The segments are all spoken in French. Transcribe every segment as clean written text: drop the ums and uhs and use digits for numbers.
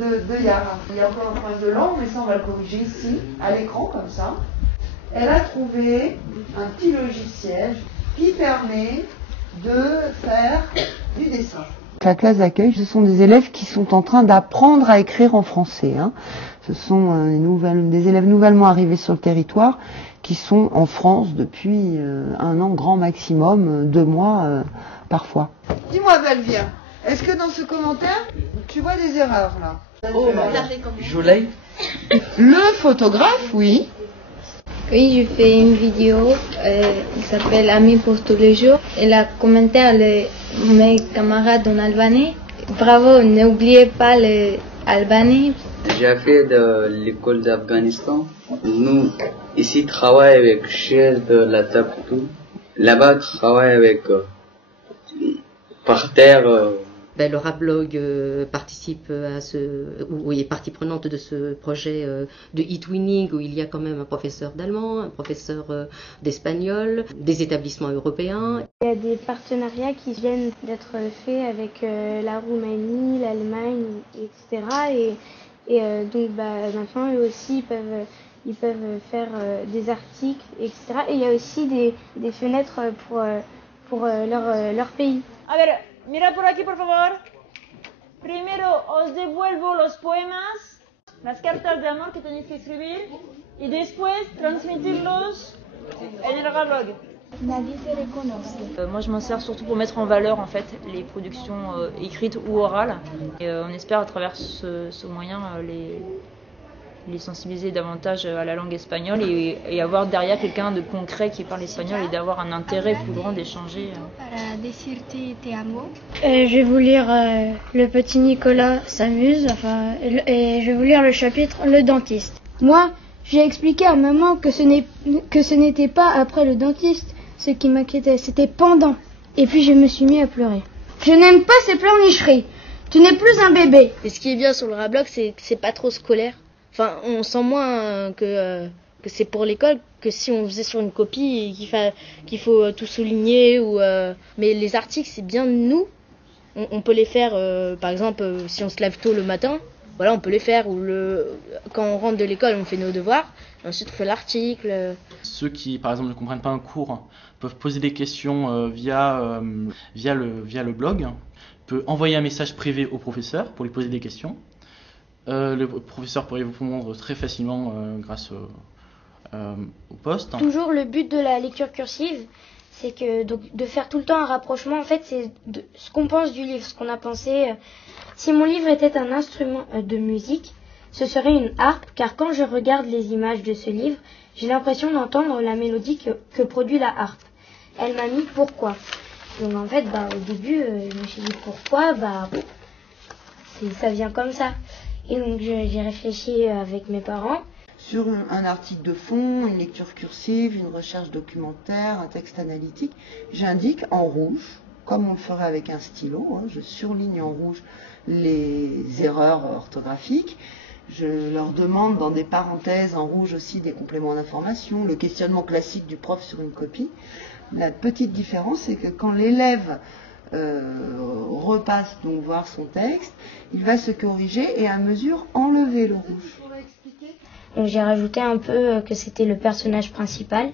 de Yara. Il y a encore un problème de langue, mais ça on va le corriger ici, à l'écran comme ça. Elle a trouvé un petit logiciel qui permet de faire du dessin. La classe d'accueil, ce sont des élèves qui sont en train d'apprendre à écrire en français. Ce sont des élèves nouvellement arrivés sur le territoire qui sont en France depuis 1 an grand maximum, 2 mois parfois. Dis-moi Belvia, est-ce que dans ce commentaire, tu vois des erreurs là? Joli. Le photographe, oui. Oui, je fais une vidéo, il s'appelle Amis pour tous les jours. Il a commenté mes camarades en albanais. Bravo, n'oubliez pas l'albanais. J'ai fait de l'école d'Afghanistan. Nous, ici, travaillons avec chaise, la table, tout. Là-bas, travaille avec par terre. Le Rablog participe ou est partie prenante de ce projet de e-twinning où il y a quand même un professeur d'allemand, un professeur d'espagnol, des établissements européens. Il y a des partenariats qui viennent d'être faits avec la Roumanie, l'Allemagne, etc. Et donc maintenant eux aussi ils peuvent faire des articles, etc. Et il y a aussi des fenêtres pour leur pays. A ver, mira por aquí, por favor. Primero os devuelvo los poemas, las cartas de amor que tenéis que escribir y después transmitirlos en el Rablog. Moi je m'en sers surtout pour mettre en valeur en fait les productions écrites ou orales et on espère à travers ce moyen les sensibiliser davantage à la langue espagnole et avoir derrière quelqu'un de concret qui parle espagnol et d'avoir un intérêt plus grand d'échanger. Je vais vous lire Le petit Nicolas s'amuse, et je vais vous lire le chapitre Le dentiste. Moi, j'ai expliqué à maman que ce n'était pas après le dentiste ce qui m'inquiétait, c'était pendant. Et puis je me suis mis à pleurer. Je n'aime pas ces pleurnicheries. Tu n'es plus un bébé. Et ce qui est bien sur le Rablog, c'est que c'est pas trop scolaire. Enfin, on sent moins que c'est pour l'école que si on faisait sur une copie et qu'il faut tout souligner. Mais les articles, c'est bien nous. On peut les faire, par exemple, si on se lève tôt le matin, voilà, on peut les faire. Ou quand on rentre de l'école, on fait nos devoirs. Ensuite, on fait l'article. Ceux qui, par exemple, ne comprennent pas un cours peuvent poser des questions via le blog. Peut envoyer un message privé au professeur pour lui poser des questions. Le professeur pourrait vous répondre très facilement grâce au poste. Toujours le but de la lecture cursive, c'est que de faire tout le temps un rapprochement. En fait, c'est ce qu'on pense du livre, ce qu'on a pensé. Si mon livre était un instrument de musique, ce serait une harpe, car quand je regarde les images de ce livre, j'ai l'impression d'entendre la mélodie que produit la harpe. Elle m'a mis pourquoi. Donc en fait, au début, je me suis dit pourquoi, ça vient comme ça. Et donc j'ai réfléchi avec mes parents. Sur un article de fond, une lecture cursive, une recherche documentaire, un texte analytique, j'indique en rouge, comme on le ferait avec un stylo, je surligne en rouge les erreurs orthographiques. Je leur demande dans des parenthèses en rouge aussi des compléments d'information, le questionnement classique du prof sur une copie. La petite différence, c'est que quand l'élève repasse donc voir son texte, il va se corriger et à mesure enlever le rouge. Donc j'ai rajouté un peu que c'était le personnage principal.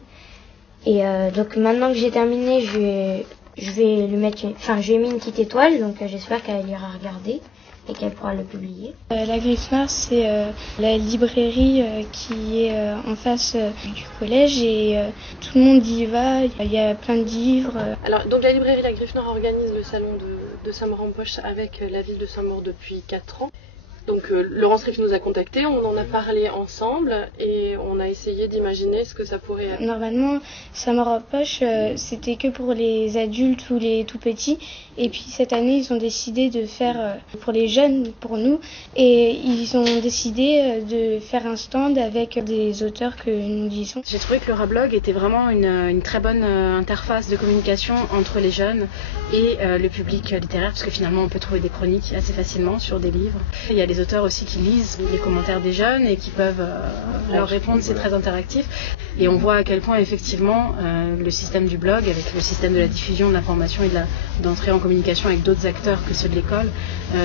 Et donc maintenant que j'ai terminé, je vais lui mettre, je lui ai mis une petite étoile, donc j'espère qu'elle ira regarder et qu'elle pourra le publier. La Griffe Noire, c'est la librairie qui est en face du collège et tout le monde y va, il y a plein de livres. Alors, donc la librairie La Griffe Noire organise le salon de Saint-Maur-en-Poche avec la ville de Saint-Maur depuis 4 ans. Donc Laurence Riff nous a contactés, on en a parlé ensemble et on a essayé d'imaginer ce que ça pourrait être. Normalement, Saint-Maur-en-Poche, c'était que pour les adultes ou les tout petits. Et puis cette année, ils ont décidé de faire pour les jeunes, pour nous. Et ils ont décidé de faire un stand avec des auteurs que nous lisons. J'ai trouvé que le Rablog était vraiment une très bonne interface de communication entre les jeunes et le public littéraire, parce que finalement on peut trouver des chroniques assez facilement sur des livres. Il y a les des auteurs aussi qui lisent les commentaires des jeunes et qui peuvent leur répondre, c'est très interactif. Et on voit à quel point effectivement le système du blog, avec le système de la diffusion de l'information et d'entrer en communication avec d'autres acteurs que ceux de l'école,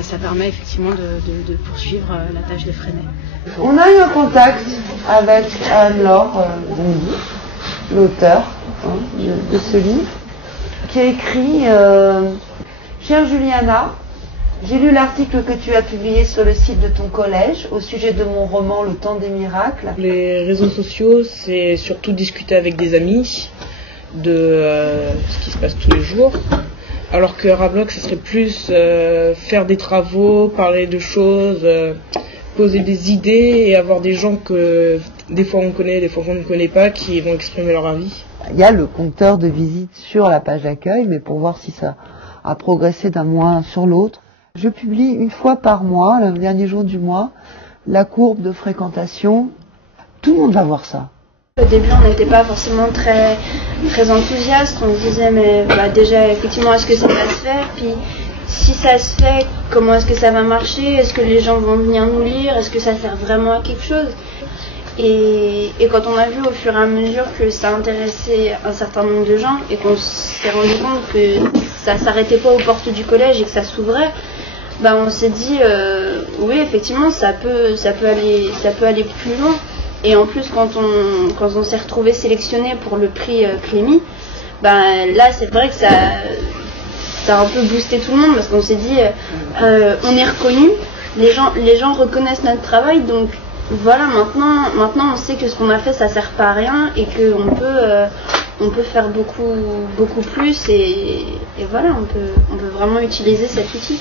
ça permet effectivement de poursuivre la tâche de Freinet. On a eu un contact avec Anne-Laure Bondy, l'auteur de ce livre, qui a écrit Chère Juliana, j'ai lu l'article que tu as publié sur le site de ton collège au sujet de mon roman Le Temps des miracles. Les réseaux sociaux, c'est surtout discuter avec des amis de ce qui se passe tous les jours. Alors que Rablog, ce serait plus faire des travaux, parler de choses, poser des idées et avoir des gens que des fois on connaît, des fois on ne connaît pas, qui vont exprimer leur avis. Il y a le compteur de visites sur la page d'accueil, mais pour voir si ça a progressé d'un mois sur l'autre. Je publie une fois par mois, le dernier jour du mois, la courbe de fréquentation. Tout le monde va voir ça. Au début, on n'était pas forcément très enthousiaste. On se disait, mais déjà, effectivement, est-ce que ça va se faire? Puis, si ça se fait, comment est-ce que ça va marcher? Est-ce que les gens vont venir nous lire? Est-ce que ça sert vraiment à quelque chose? Et quand on a vu au fur et à mesure que ça intéressait un certain nombre de gens et qu'on s'est rendu compte que ça s'arrêtait pas aux portes du collège et que ça s'ouvrait, on s'est dit oui, effectivement ça peut aller plus loin. Et en plus quand on s'est retrouvé sélectionné pour le prix Clémy, là c'est vrai que ça a un peu boosté tout le monde parce qu'on s'est dit on est reconnu, les gens reconnaissent notre travail, donc voilà, maintenant on sait que ce qu'on a fait ça sert pas à rien et qu'on peut faire beaucoup plus et voilà, on peut vraiment utiliser cet outil.